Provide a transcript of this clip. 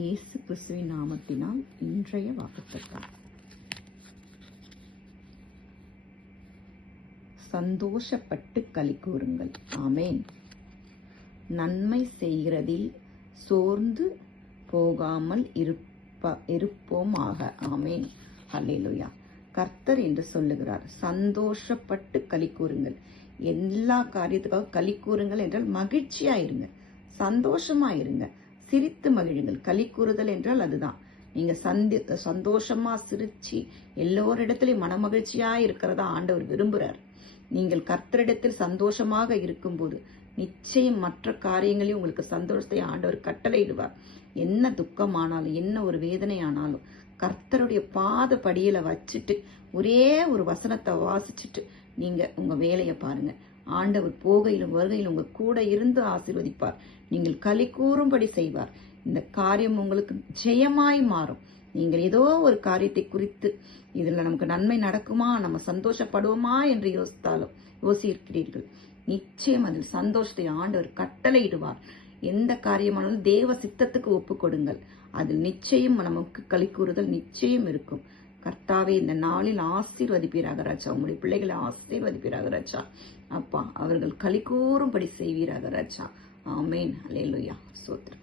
இயேசு கிறிஸ்துவின் நாமத்தினால் இன்றைய வாக்குத்தத்தம். சந்தோஷப்பட்டு களி கூறுங்கள். ஆமேன். நன்மை செய்கிறதில் சோர்ந்து போகாமல் இருப்போமாக. ஆமேன். அல்லேலூயா. கர்த்தர் என்று சொல்லுகிறார், சந்தோஷப்பட்டு களி கூறுங்கள். எல்லா காரியத்துக்காக களி கூறுங்கள் என்றால் மகிழ்ச்சியாயிருங்க, சந்தோஷமாயிருங்க, சிரித்து மகிழுங்கள். களி கூறுதல் என்றால் அதுதான். நீங்க சந்தோஷமா சிரிச்சு எல்லோரிடத்திலையும் மனமகிழ்ச்சியா இருக்கிறதா ஆண்டவர் விரும்புறார். நீங்கள் கர்த்தரிடத்தில் சந்தோஷமாக இருக்கும்போது நிச்சயம் மற்ற காரியங்களையும் உங்களுக்கு சந்தோஷத்தை ஆண்டவர் கட்டளையிடுவார். என்ன துக்கமானாலும் என்ன ஒரு வேதனை ஆனாலும் கர்த்தருடைய பாத படியில வச்சுட்டு ஒரே ஒரு வசனத்தை வாசிச்சுட்டு நீங்க உங்க வேலையை பாருங்க. ஆண்டவர் போகையிலும் வருகையிலும் உங்க கூட இருந்து ஆசீர்வதிப்பார். நீங்கள் களி கூறும்படி செய்வார். இந்த காரியம் உங்களுக்கு ஜெயமாய் மாறும். நீங்கள் ஏதோ ஒரு காரியத்தை குறித்து இதுல நமக்கு நன்மை நடக்குமா, நம்ம சந்தோஷப்படுவோமா என்று யோசிக்கிறீர்கள். நிச்சயம் அதில் சந்தோஷத்தை ஆண்டவர் கட்டளையிடுவார். எந்த காரியமானாலும் தேவ சித்தத்துக்கு ஒப்பு கொடுங்கள். அதில் நிச்சயம் நமக்கு களி கூறுதல் நிச்சயம் இருக்கும். கர்த்தாவே, இந்த நாளில் ஆசீர்வதிப்பீராக ராஜா. உங்களுடைய பிள்ளைகளை ஆசீர்வதிப்பீராக ராஜா. அப்பா, அவர்கள் களி கூறும்படி செய்வீராக ராஜா. ஆமேன். அல்லேலூயா. ஸ்தோத்திரம்.